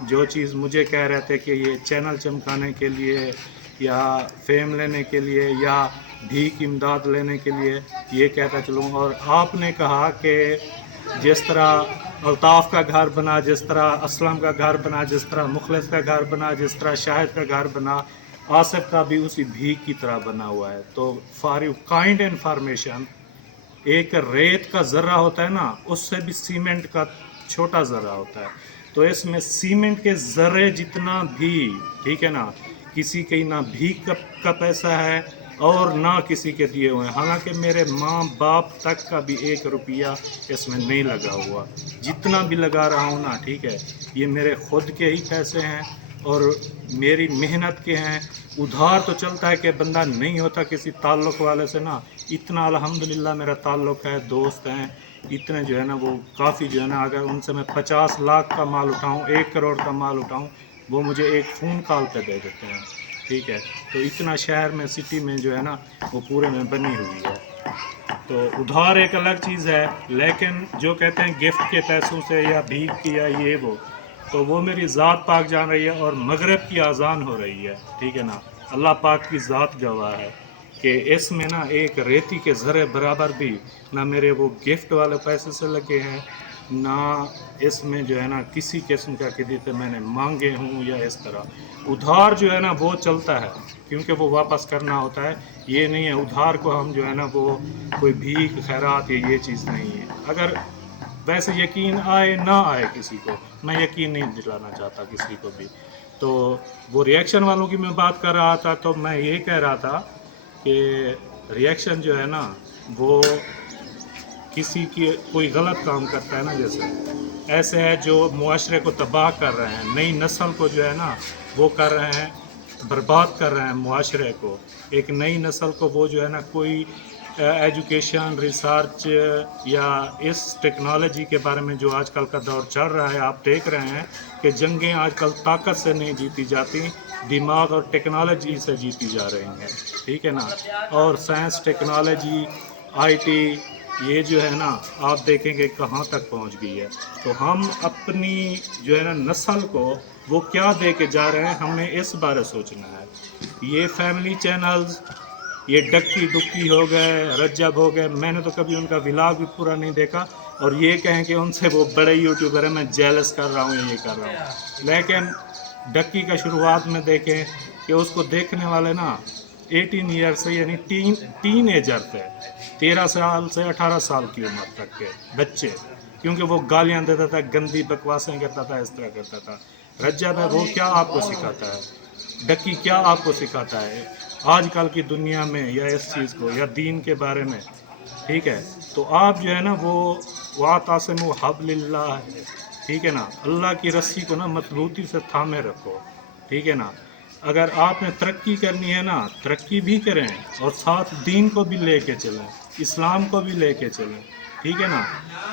جو چیز مجھے کہہ رہے تھے کہ یہ چینل چمکانے کے لیے یا فیم لینے کے لیے یا بھیک امداد لینے کے لیے یہ کہتا چلوں. اور آپ نے کہا کہ جس طرح الطاف کا گھر بنا، جس طرح اسلم کا گھر بنا، جس طرح مخلص کا گھر بنا، جس طرح شاہد کا گھر بنا، آصف کا بھی اسی بھیک کی طرح بنا ہوا ہے. تو فار یو کائنڈ انفارمیشن، ایک ریت کا ذرہ ہوتا ہے نا، اس سے بھی سیمنٹ کا چھوٹا ذرہ ہوتا ہے. تو اس میں سیمنٹ کے ذرے جتنا بھی، ٹھیک ہے نا، کسی کے نہ بھیک کا پیسہ ہے اور نہ کسی کے دیے ہوئے ہیں. حالانکہ میرے ماں باپ تک کا بھی 1 روپیہ اس میں نہیں لگا ہوا. جتنا بھی لگا رہا ہوں نا، ٹھیک ہے، یہ میرے خود کے ہی پیسے ہیں اور میری محنت کے ہیں. ادھار تو چلتا ہے کہ بندہ نہیں ہوتا کسی تعلق والے سے نا. اتنا الحمدللہ میرا تعلق ہے، دوست ہیں اتنے جو ہے نا، وہ کافی جو ہے نا، اگر ان سے میں 50 لاکھ کا مال اٹھاؤں، 1 کروڑ کا مال اٹھاؤں، وہ مجھے ایک فون کال پہ دے دیتے ہیں. ٹھیک ہے، تو اتنا شہر میں، سٹی میں جو ہے نا، وہ پورے میں بنی ہوئی ہے. تو ادھار ایک الگ چیز ہے، لیکن جو کہتے ہیں گفٹ کے پیسوں سے یا بھیک کی یا یہ وہ، تو وہ میری ذات پاک جان رہی ہے. اور مغرب کی اذان ہو رہی ہے، ٹھیک ہے نا، اللہ پاک کی ذات گواہ ہے کہ اس میں نا ایک ریتی کے ذرے برابر بھی نہ میرے وہ گفٹ والے پیسے سے لگے ہیں، نہ اس میں جو ہے نا کسی قسم کا کسی سے میں نے مانگے ہوں یا اس طرح. ادھار جو ہے نا وہ چلتا ہے کیونکہ وہ واپس کرنا ہوتا ہے. یہ نہیں ہے ادھار کو ہم جو ہے نا وہ کوئی بھیک خیرات یا یہ چیز نہیں ہے. اگر ویسے یقین آئے نہ آئے کسی کو، میں یقین نہیں دلانا چاہتا کسی کو بھی. تو وہ ریئیکشن والوں کی میں بات کر رہا تھا، تو میں یہ کہہ رہا تھا کہ ریئیکشن جو ہے نا وہ کسی کی کوئی غلط کام کرتا ہے نا، جیسے ایسے ہے جو معاشرے کو تباہ کر رہے ہیں، نئی نسل کو جو ہے نا وہ کر رہے ہیں، برباد کر رہے ہیں معاشرے کو. ایک نئی نسل کو وہ جو ہے نا کوئی ایجوکیشن، ریسرچ یا اس ٹیکنالوجی کے بارے میں جو آج کل کا دور چل رہا ہے، آپ دیکھ رہے ہیں کہ جنگیں آج کل طاقت سے نہیں جیتی جاتی، دماغ اور ٹیکنالوجی سے جیتی جا رہی ہیں. ٹھیک ہے نا، اور سائنس، ٹیکنالوجی، آئی ٹی، یہ جو ہے نا آپ دیکھیں گے کہاں تک پہنچ گئی ہے. تو ہم اپنی جو ہے نا نسل کو وہ کیا دے کے جا رہے ہیں، ہمیں اس بارے سوچنا ہے. یہ فیملی چینلز، یہ ڈکی ڈکی ہو گئے، رجب ہو گئے، میں نے تو کبھی ان کا ولاگ بھی پورا نہیں دیکھا. اور یہ کہیں کہ ان سے وہ بڑے یوٹیوبر ہیں، میں جیلس کر رہا ہوں یا یہ کر رہا ہوں. لیکن ڈکی کا شروعات میں دیکھیں کہ اس کو دیکھنے والے نا 18 ایئر سے، یعنی ٹین ایجر تھے، 13 سال سے 18 سال کی عمر تک کے بچے، کیونکہ وہ گالیاں دیتا تھا، گندی بکواسیں کرتا تھا، اس طرح کرتا تھا. رجب ہے، وہ کیا آپ کو سکھاتا ہے؟ ڈکی کیا آپ کو سکھاتا ہے آج کل کی دنیا میں، یا اس چیز کو، یا دین کے بارے میں؟ ٹھیک ہے، تو آپ جو ہے نا وہ وَاعْتَصِمُوا بِحَبْلِ اللَّهِ ہے، ٹھیک ہے نا، اللہ کی رسی کو نا مضبوطی سے تھامے رکھو. ٹھیک ہے نا، اگر آپ نے ترقی کرنی ہے نا، ترقی بھی کریں اور ساتھ دین کو بھی لے کے چلیں، اسلام کو بھی لے کے چلیں. ٹھیک ہے نا،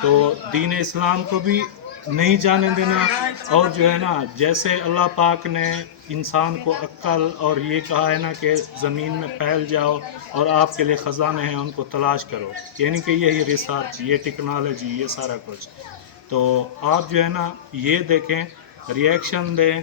تو دین اسلام کو بھی نہیں جانے دینا. اور جو ہے نا جیسے اللہ پاک نے انسان کو عقل اور یہ کہا ہے نا کہ زمین میں پھیل جاؤ اور آپ کے لیے خزانے ہیں، ان کو تلاش کرو، یعنی کہ یہی ریسرچ، یہ ٹیکنالوجی، یہ سارا کچھ. تو آپ جو ہے نا یہ دیکھیں، ریئیکشن دیں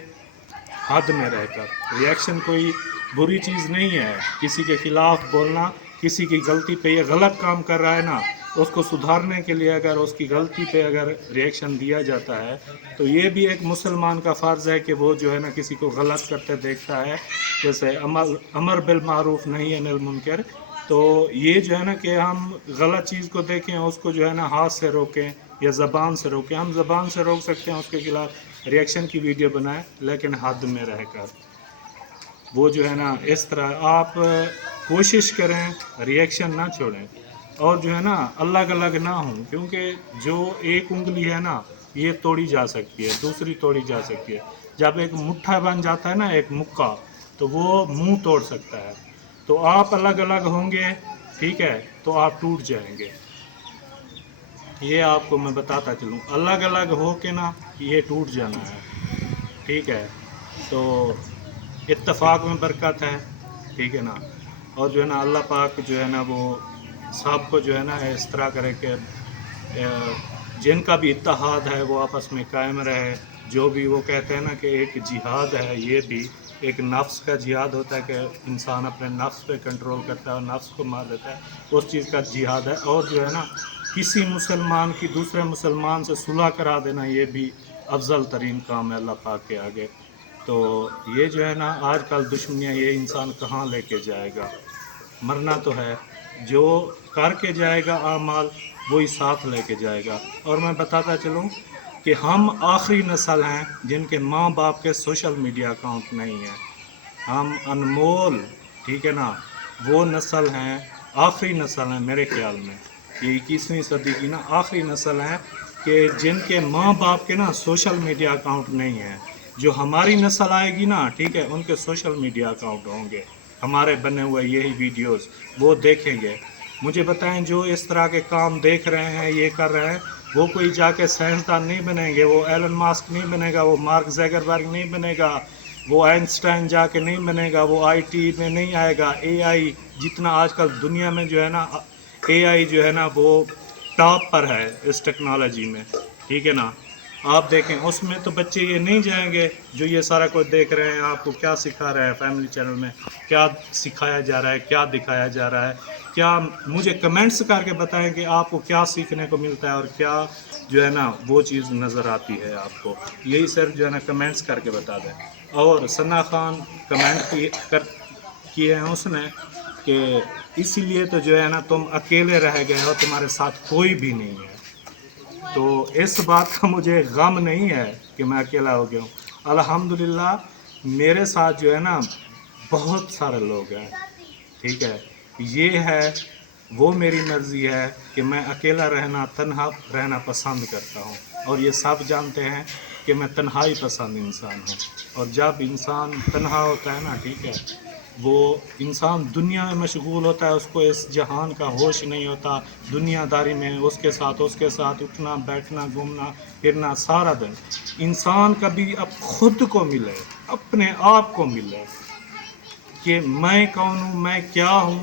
حد میں رہ کر. ریئیکشن کوئی بری چیز نہیں ہے. کسی کے خلاف بولنا، کسی کی غلطی پہ، یہ غلط کام کر رہا ہے نا، اس کو سدھارنے کے لیے اگر اس کی غلطی پہ اگر ریئیکشن دیا جاتا ہے، تو یہ بھی ایک مسلمان کا فرض ہے کہ وہ جو ہے نا کسی کو غلط کرتے دیکھتا ہے، جیسے امر بالمعروف نہی عن المنکر. تو یہ جو ہے نا کہ ہم غلط چیز کو دیکھیں، اس کو جو ہے نا ہاتھ سے روکیں یا زبان سے روکیں. ہم زبان سے روک سکتے ہیں، اس کے خلاف ریئیکشن کی ویڈیو بنائیں، لیکن حد میں رہ کر. وہ جو ہے نا اس طرح آپ کوشش کریں ریئیکشن نہ چھوڑیں، اور جو ہے نا الگ الگ نہ ہوں، کیونکہ جو ایک انگلی ہے نا یہ توڑی جا سکتی ہے، دوسری توڑی جا سکتی ہے. جب ایک مٹھا بن جاتا ہے نا، ایک مکہ، تو وہ منہ توڑ سکتا ہے. تو آپ الگ الگ ہوں گے، ٹھیک ہے، تو آپ ٹوٹ جائیں گے. یہ آپ کو میں بتاتا چلوں، الگ الگ ہو کے نا یہ ٹوٹ جانا ہے. ٹھیک ہے، تو اتفاق میں برکت ہے. ٹھیک ہے نا، اور جو ہے نا اللہ پاک جو ہے نا وہ سب کو جو ہے نا اس طرح کرے کہ جن کا بھی اتحاد ہے وہ آپس میں قائم رہے. جو بھی وہ کہتے ہیں نا کہ ایک جہاد ہے، یہ بھی ایک نفس کا جہاد ہوتا ہے کہ انسان اپنے نفس پہ کنٹرول کرتا ہے اور نفس کو مار دیتا ہے، اس چیز کا جہاد ہے۔ اور جو ہے نا کسی مسلمان کی دوسرے مسلمان سے صلح کرا دینا، یہ بھی افضل ترین کام ہے اللہ پاک کے آگے۔ تو یہ جو ہے نا آج کل دشمنیاں، یہ انسان کہاں لے کے جائے گا؟ مرنا تو ہے، جو کر کے جائے گا اعمال وہی ساتھ لے کے جائے گا۔ اور میں بتاتا چلوں کہ ہم آخری نسل ہیں جن کے ماں باپ کے سوشل میڈیا اکاؤنٹ نہیں ہیں۔ ہم انمول، ٹھیک ہے نا، وہ نسل ہیں، آخری نسل ہیں میرے خیال میں، یہ 21ویں صدی کی نا آخری نسل ہیں کہ جن کے ماں باپ کے نا سوشل میڈیا اکاؤنٹ نہیں ہیں۔ جو ہماری نسل آئے گی نا، ٹھیک ہے، ان کے سوشل میڈیا اکاؤنٹ ہوں گے، ہمارے بنے ہوئے یہی ویڈیوز وہ دیکھیں گے۔ مجھے بتائیں، جو اس طرح کے کام دیکھ رہے ہیں، یہ کر رہے ہیں، وہ کوئی جا کے سائنسدان نہیں بنیں گے، وہ ایلن ماسک نہیں بنے گا، وہ مارک زیکربرگ نہیں بنے گا، وہ آئنسٹائن جا کے نہیں بنے گا، وہ آئی ٹی میں نہیں آئے گا۔ اے آئی جتنا آج کل دنیا میں جو ہے نا، اے آئی جو ہے نا وہ ٹاپ پر ہے اس ٹیکنالوجی میں، ٹھیک ہے نا۔ آپ دیکھیں اس میں تو بچے یہ نہیں جائیں گے جو یہ سارا کچھ دیکھ رہے ہیں۔ آپ کو کیا سکھا رہا ہے فیملی چینل میں، کیا سکھایا جا رہا ہے، کیا دکھایا جا رہا ہے؟ کیا مجھے کمنٹس کر کے بتائیں کہ آپ کو کیا سیکھنے کو ملتا ہے اور کیا جو ہے نا وہ چیز نظر آتی ہے آپ کو؟ یہی صرف جو ہے نا کمنٹس کر کے بتا دیں۔ اور ثنا خان کمنٹ کیے ہیں اس نے کہ اسی لیے تو جو ہے نا تم اکیلے رہ گئے ہو، تمہارے ساتھ کوئی بھی نہیں ہے۔ تو اس بات کا مجھے غم نہیں ہے کہ میں اکیلا ہو گیا ہوں۔ الحمدللہ میرے ساتھ جو ہے نا بہت سارے لوگ ہیں، ٹھیک ہے۔ یہ ہے وہ میری مرضی ہے کہ میں اکیلا رہنا، تنہا رہنا پسند کرتا ہوں، اور یہ سب جانتے ہیں کہ میں تنہائی پسند انسان ہوں۔ اور جب انسان تنہا ہوتا ہے نا، ٹھیک ہے، وہ انسان دنیا میں مشغول ہوتا ہے، اس کو اس جہان کا ہوش نہیں ہوتا، دنیا داری میں اس کے ساتھ اٹھنا بیٹھنا گھومنا پھرنا سارا دن۔ انسان کبھی اب خود کو ملے، اپنے آپ کو ملے کہ میں کون ہوں، میں کیا ہوں،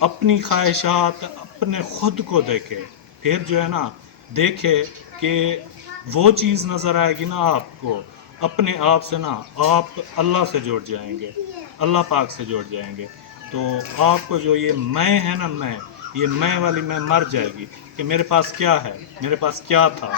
اپنی خواہشات، اپنے خود کو دیکھے، پھر جو ہے نا دیکھے کہ وہ چیز نظر آئے گی نا آپ کو، اپنے آپ سے نا آپ اللہ سے جڑ جائیں گے، اللہ پاک سے جڑ جائیں گے۔ تو آپ کو جو یہ میں ہے نا، یہ میں والی میں مر جائے گی کہ میرے پاس کیا ہے، میرے پاس کیا تھا،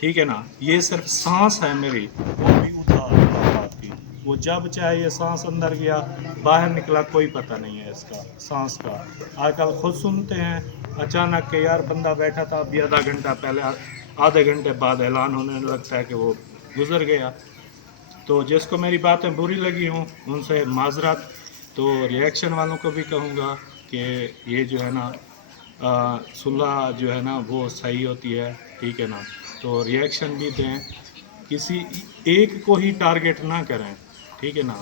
ٹھیک ہے نا۔ یہ صرف سانس ہے میری، وہ بھی ادھار اللہ پاک کی، وہ جب چاہے یہ سانس اندر گیا باہر نکلا کوئی پتہ نہیں ہے اس کا سانس کا۔ آج کل خود سنتے ہیں اچانک کہ یار بندہ بیٹھا تھا ابھی آدھا گھنٹہ پہلے، آدھے گھنٹے بعد اعلان ہونے لگتا ہے کہ وہ گزر گیا۔ تو جس کو میری باتیں بری لگی ہوں ان سے معذرت۔ تو ریئیکشن والوں کو بھی کہوں گا کہ یہ جو ہے نا صلح جو ہے نا وہ صحیح ہوتی ہے، ٹھیک ہے نا۔ تو ریئیکشن بھی دیں، کسی ایک کو ہی ٹارگٹ نہ کریں، ٹھیک ہے نا۔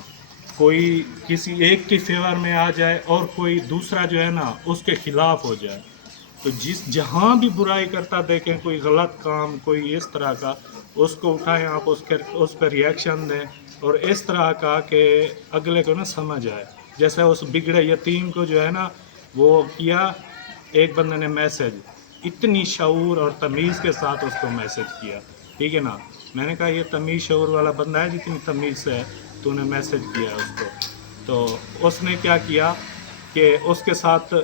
کوئی کسی ایک کے فیور میں آ جائے اور کوئی دوسرا جو ہے نا اس کے خلاف ہو جائے، تو جہاں بھی برائی کرتا دیکھیں، کوئی غلط کام کوئی اس طرح کا، اس کو اٹھائیں آپ، اس پہ ریئیکشن دیں، اور اس طرح کا کہ اگلے کو نا سمجھ آئے۔ جیسے اس بگڑے یتیم کو جو ہے نا وہ کیا، ایک بندے نے میسج اتنی شعور اور تمیز کے ساتھ اس کو میسج کیا، ٹھیک ہے نا۔ میں نے کہا یہ تمیز شعور والا بندہ ہے، جتنی تمیز سے ہے تو نے میسج کیا اس کو۔ تو اس نے کیا کیا کہ اس کے ساتھ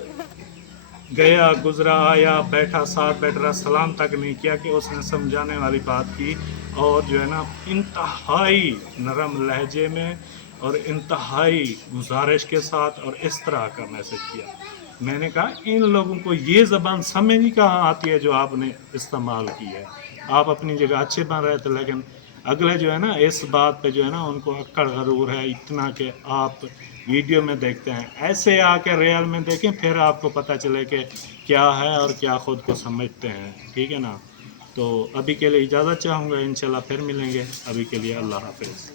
گیا گزرا آیا بیٹھا ساتھ بیٹھ رہا، سلام تک نہیں کیا کہ اس نے سمجھانے والی بات کی، اور جو ہے نا انتہائی نرم لہجے میں اور انتہائی گزارش کے ساتھ اور اس طرح کا میسج کیا۔ میں نے کہا ان لوگوں کو یہ زبان سمجھ نہیں کہاں آتی ہے جو آپ نے استعمال کی ہے۔ آپ اپنی جگہ اچھے بن رہے تھے، لیکن اگلے جو ہے نا اس بات پہ جو ہے نا ان کو اکڑ غرور ہے اتنا کہ آپ ویڈیو میں دیکھتے ہیں، ایسے آ کے ریئل میں دیکھیں پھر آپ کو پتہ چلے کہ کیا ہے اور کیا خود کو سمجھتے ہیں، ٹھیک ہے نا۔ تو ابھی کے لیے اجازت چاہوں گا، انشاءاللہ پھر ملیں گے، ابھی کے لیے اللہ حافظ۔